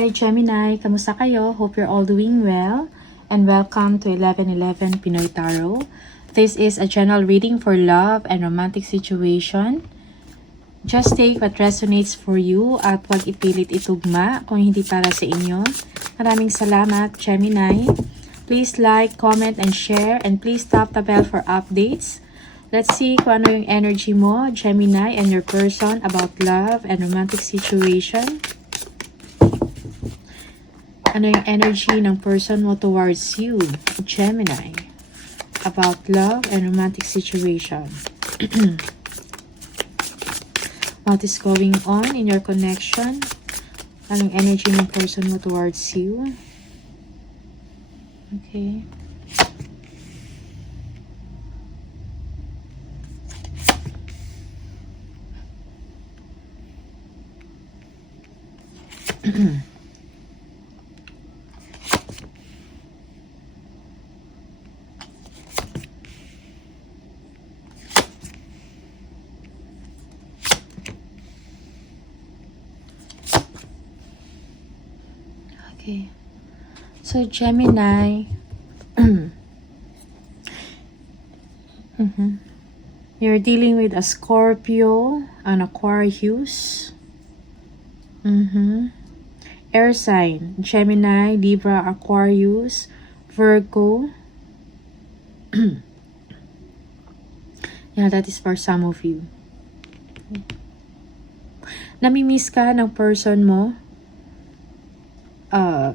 Hi Gemini, kamusta kayo? Hope you're all doing well and welcome to 1111 Pinoy Tarot. This is a general reading for love and romantic situation. Just take what resonates for you at huwag ipilit itugma kung hindi para sa inyo. Maraming salamat Gemini. Please like, comment, and share, and please tap the bell for updates. Let's see kung ano yung energy mo, Gemini, and your person about love and romantic situation. Ano yung energy ng person mo towards you, Gemini, about love and romantic situation. What is going on in your connection? Anong energy ng person mo towards you? Okay. Okay. So Gemini, you're dealing with a Scorpio, an Aquarius, air sign, Gemini, Libra, Aquarius, Virgo. Yeah, that is for some of you. Namimiss ka ng person mo,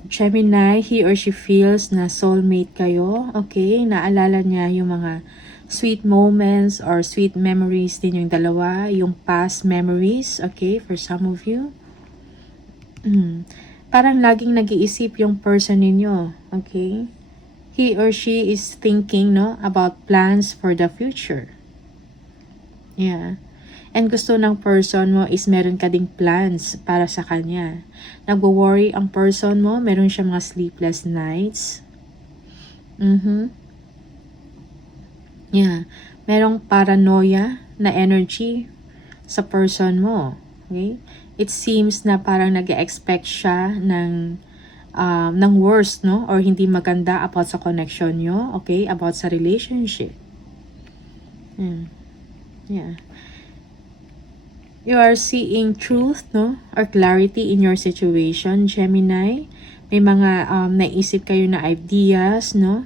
Gemini, he or she feels na soulmate kayo, okay? Naalala niya yung mga sweet moments or sweet memories din yung dalawa, yung past memories, okay? For some of you. Parang laging nag-iisip yung person ninyo, okay? He or she is thinking, no, about plans for the future. Yeah. And gusto ng person mo is meron ka ding plans para sa kanya. Nagwo-worry ang person mo, meron siya mga sleepless nights. Yeah. Merong paranoia na energy sa person mo. Okay? It seems na parang nag-expect siya ng worst, no? Or hindi maganda about sa connection nyo. Okay? About sa relationship. Yeah. You are seeing truth, no? Or clarity in your situation, Gemini. May mga naisip kayo na ideas, no?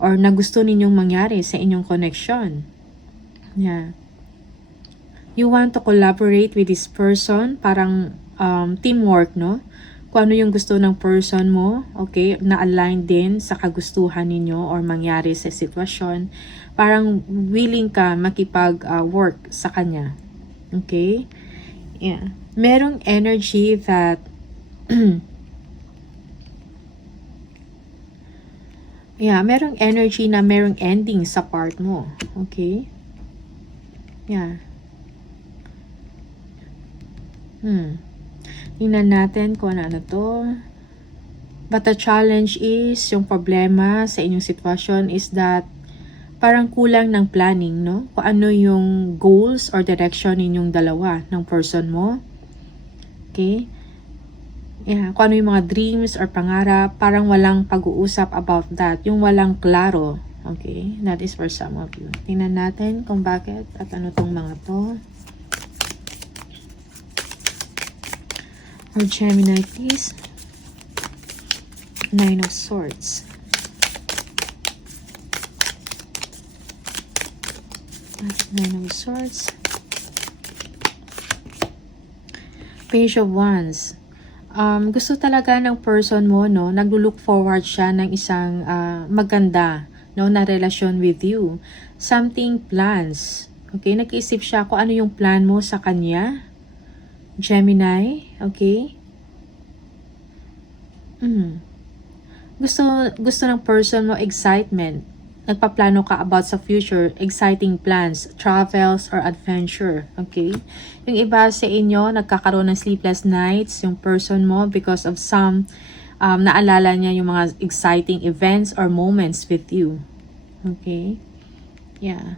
Or na gusto ninyong mangyari sa inyong connection. Yeah. You want to collaborate with this person, parang teamwork, no? Kung ano yung gusto ng person mo, okay? Na-align din sa kagustuhan ninyo or mangyari sa sitwasyon. Parang willing ka makipag-work sa kanya. Okay? Yeah. Merong energy that merong energy na merong ending sa part mo. Okay? Yeah. Tingnan natin kung ano to. But the challenge is, yung problema sa inyong sitwasyon is that parang kulang ng planning, no? Kung ano yung goals or direction ninyong dalawa ng person mo. Okay? Yeah, kung ano yung mga dreams or pangarap, parang walang pag-uusap about that. Yung walang klaro. Okay? That is for some of you. Tingnan natin kung bakit at ano tong mga to. Or Gemini, please. Nine of Swords. Nine of Swords. Page of Wands. Gusto talaga ng person mo, no, naglo-look forward siya ng isang maganda, no, na relasyon with you. Something plans. Okay, nag-iisip siya kung ano yung plan mo sa kanya. Gemini, okay? Gusto ng person mo excitement. Nagpaplano ka about sa future, exciting plans, travels, or adventure. Okay? Yung iba sa inyo, nagkakaroon ng sleepless nights, yung person mo, because of some, naalala niya yung mga exciting events or moments with you. Okay? Yeah.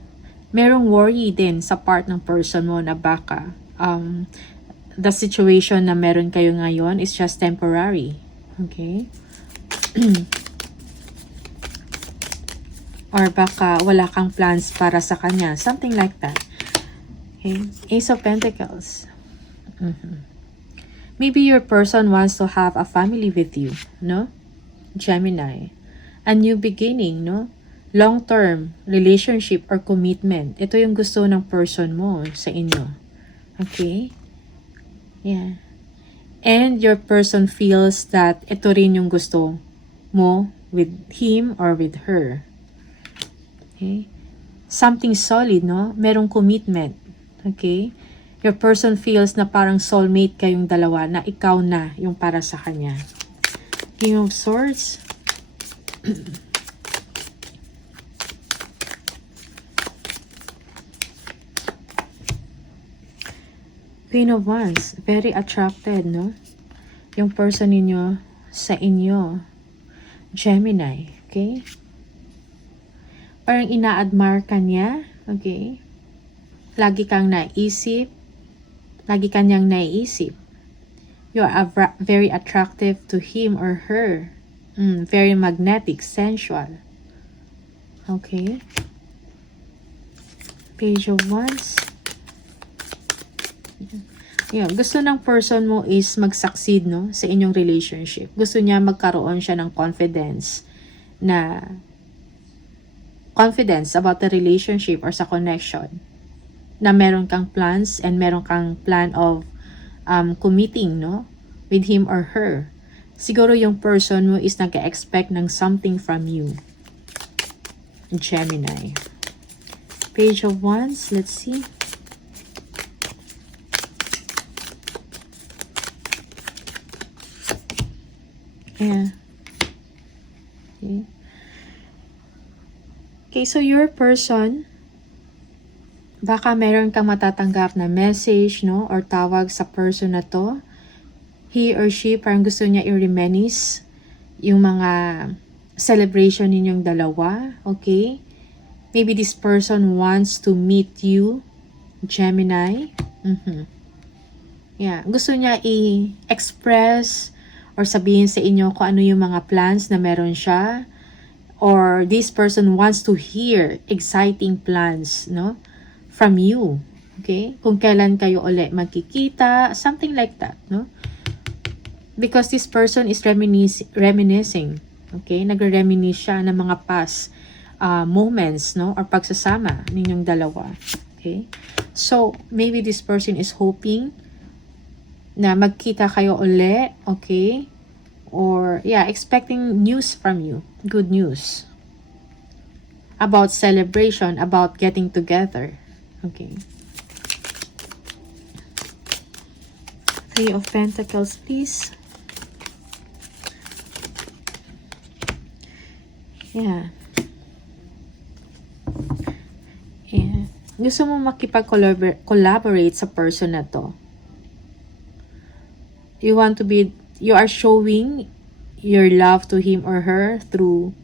Merong worry din sa part ng person mo na baka the situation na meron kayo ngayon is just temporary. Okay? Or baka wala kang plans para sa kanya. Something like that. Okay? Ace of Pentacles. Maybe your person wants to have a family with you, no? Gemini. A new beginning, no? Long-term relationship or commitment. Ito yung gusto ng person mo sa inyo. Okay? Yeah. And your person feels that ito rin yung gusto mo with him or with her. Okay? Something solid, no? Merong commitment. Okay? Your person feels na parang soulmate kayong dalawa, na ikaw na yung para sa kanya. King of Swords. Queen of Wands, very attracted, no? Yung person ninyo sa inyo. Gemini, okay? Parang ina-admire ka niya, okay? Lagi kang naisip, lagi kanyang naiisip. You are very attractive to him or her. Very magnetic, sensual. Okay? Page of Wands. Yeah, gusto ng person mo is mag-succeed, no, sa inyong relationship. Gusto niya magkaroon siya ng confidence about the relationship or sa connection. Na meron kang plans and meron kang plan of committing, no, with him or her. Siguro yung person mo is nag-expect ng something from you. Gemini. Page of Wands, let's see. Yeah. Okay. Okay, so your person, baka meron kang matatanggap na message, no, or tawag sa person na to. He or she, parang gusto niya i-reminisce yung mga celebration ninyong dalawa, okay? Maybe this person wants to meet you, Gemini. Yeah, gusto niya i-express or sabihin sa inyo kung ano yung mga plans na meron siya. Or this person wants to hear exciting plans, no, from you. Okay? Kung kailan kayo ulit magkikita, something like that, no? Because this person is reminiscing. Okay? Nagre-reminisce siya ng mga past moments, no, or pagsasama ninyong dalawa. Okay? So, maybe this person is hoping na magkita kayo uli, okay? Or, yeah, expecting news from you. Good news. About celebration, about getting together. Okay. Three of Pentacles, please. Yeah. Yeah. Gusto mo makipag-collaborate sa person na to. You are showing your love to him or her through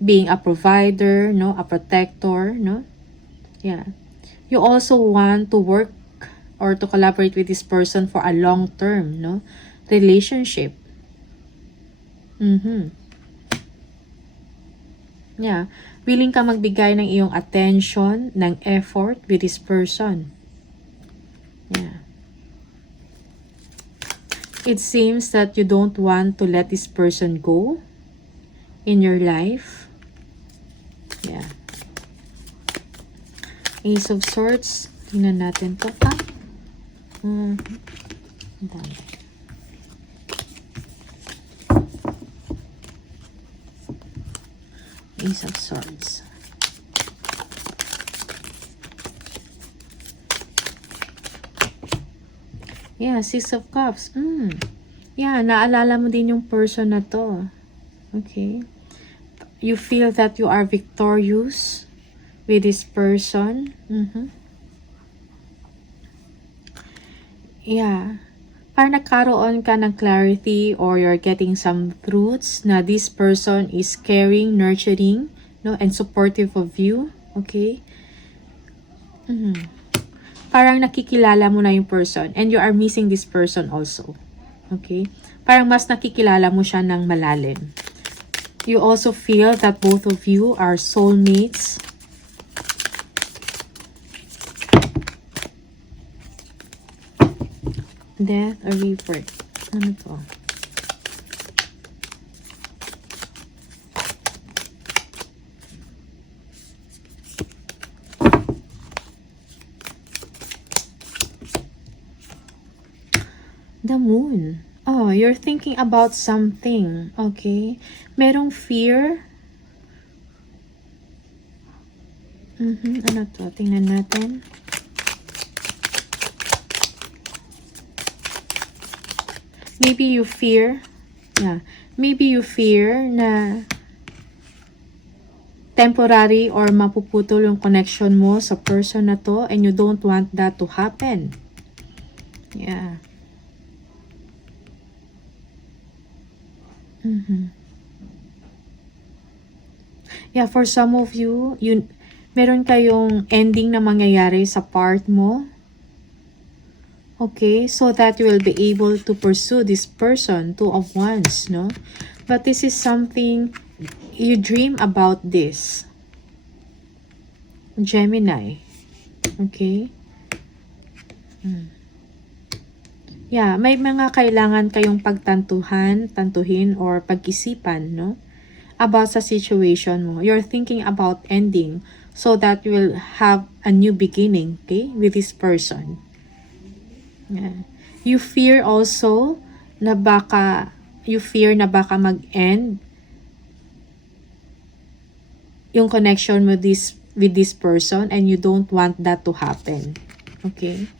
being a provider, no, a protector, no? Yeah. You also want to work or to collaborate with this person for a long-term, no, relationship. Yeah. Willing ka magbigay ng iyong attention, ng effort with this person. Yeah. It seems that you don't want to let this person go in your life. Yeah. Ace of Swords. Tingnan natin to. Ace of Swords. Yeah, Six of Cups. Yeah, naalala mo din yung person na to. Okay. You feel that you are victorious with this person. Yeah. Parang nagkaroon ka ng clarity or you're getting some truths na this person is caring, nurturing, no, and supportive of you. Okay. parang nakikilala mo na yung person and you are missing this person also. Okay? Parang mas nakikilala mo siya ng malalim. You also feel that both of you are soulmates. Death or rebirth. Ano to? The moon. Oh, you're thinking about something. Okay? Merong fear. Ano to? Tingnan natin. Maybe you fear. Yeah. Maybe you fear na temporary or mapuputol yung connection mo sa person na to and you don't want that to happen. Yeah. Yeah, for some of you, meron kayong ending na mangyayari sa part mo. Okay, so that you will be able to pursue this person, 2 of Wands, no? But this is something, you dream about this. Gemini. Okay? Yeah, may mga kailangan kayong tantuhin, or pag-isipan, no? About sa situation mo. You're thinking about ending so that you will have a new beginning, okay? With this person. Yeah. You fear also na baka mag-end yung connection with this person and you don't want that to happen. Okay?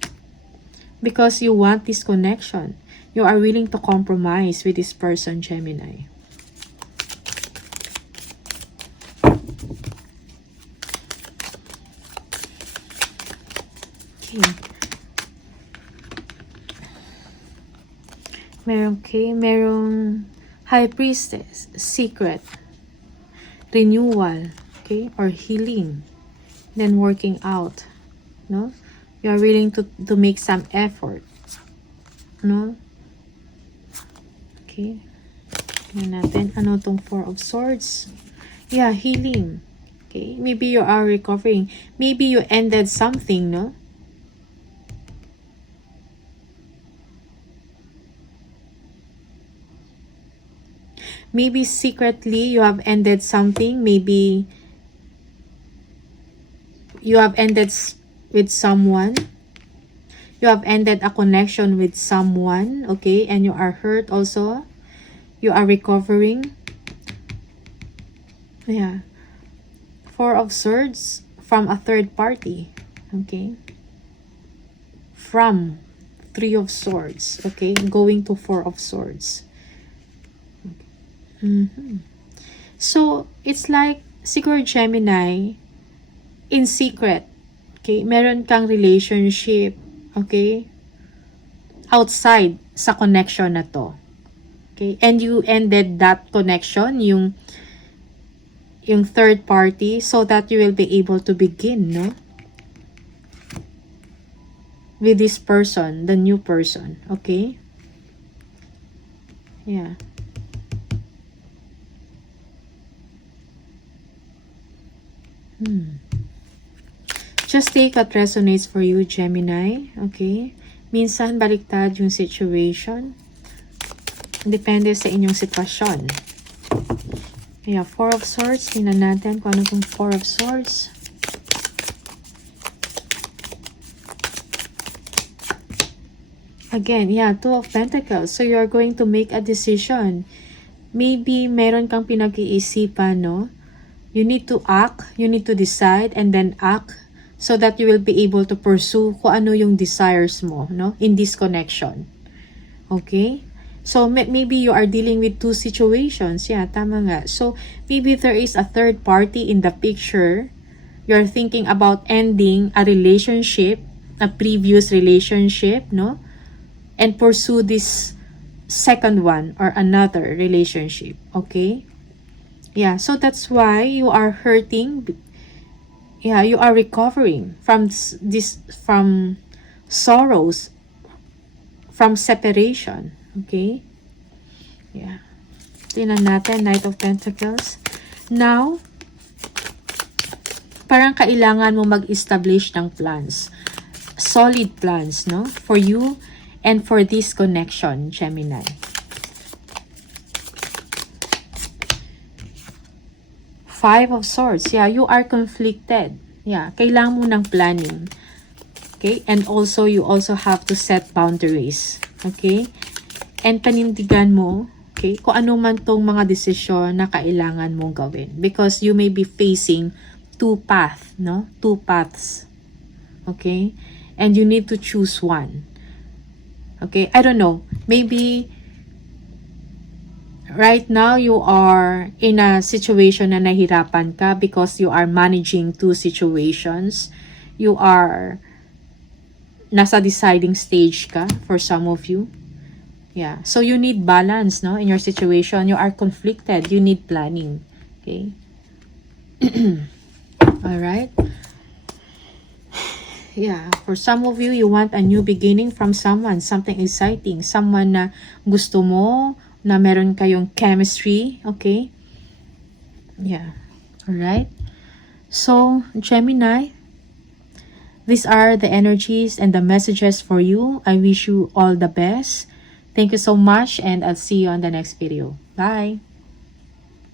Because you want this connection. You are willing to compromise with this person, Gemini. Okay. Merong High Priestess, secret, renewal, okay, or healing, then working out, no? You are willing to make some effort, no? Okay. Tingnan natin, ano tong 4 of Swords? Yeah, healing. Okay, maybe you are recovering. Maybe you ended something, no? Maybe secretly you have ended something. Maybe you have ended with someone. You have ended a connection with someone, okay? And you are hurt also. You are recovering. Yeah. 4 of Swords from a third party, okay? From 3 of Swords, okay? Going to 4 of Swords. So, it's like, siguro Gemini, in secret, okay, meron kang relationship, okay, outside sa connection na to. Okay, and you ended that connection, yung third party, so that you will be able to begin, no? With this person, the new person, okay? Yeah. Just take what resonates for you, Gemini. Okay? Minsan, baliktad yung situation. Depende sa inyong sitwasyon. Yeah, 4 of Swords. Tingnan natin kung ano itong 4 of Swords. Again, yeah, 2 of Pentacles. So, you're going to make a decision. Maybe meron kang pinag-iisipan, no? You need to act, you need to decide, and then act so that you will be able to pursue kung ano yung desires mo, no? In this connection. Okay? So, maybe you are dealing with 2 situations. Yeah, tama nga. So, maybe there is a third party in the picture. You're thinking about ending a relationship, a previous relationship, no? And pursue this second one or another relationship. Okay? Yeah, so that's why you are hurting Yeah, you are recovering from from sorrows, from separation. Okay? Yeah. Tingnan natin, Knight of Pentacles. Now, parang kailangan mo mag-establish ng plans. Solid plans, no? For you and for this connection, Gemini. Five of Swords. Yeah, you are conflicted. Yeah, kailangan mo ng planning. Okay? And also, you also have to set boundaries. Okay? And panindigan mo, okay, kung ano man tong mga desisyon na kailangan mong gawin. Because you may be facing two paths, no? Two paths. Okay? And you need to choose one. Okay? I don't know. Maybe right now you are in a situation na nahirapan ka because you are managing two situations. You are nasa deciding stage ka for some of you. Yeah. So you need balance, no? In your situation, you are conflicted. You need planning. Okay? All right. Yeah. For some of you, you want a new beginning from someone. Something exciting. Someone na gusto mo, na meron kayong chemistry. Okay? Yeah. All right. So, Gemini, these are the energies and the messages for you. I wish you all the best. Thank you so much, and I'll see you on the next video. Bye!